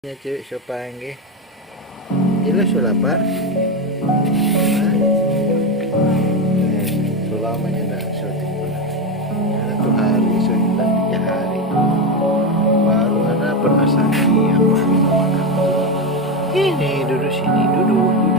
Ya cewek sopange. Ilo lapar. Selamanya nggak syuting pernah. Satu hari so hilang 3 hari. Baru ada pernah sakit yang makan. Ini duduk sini duduk.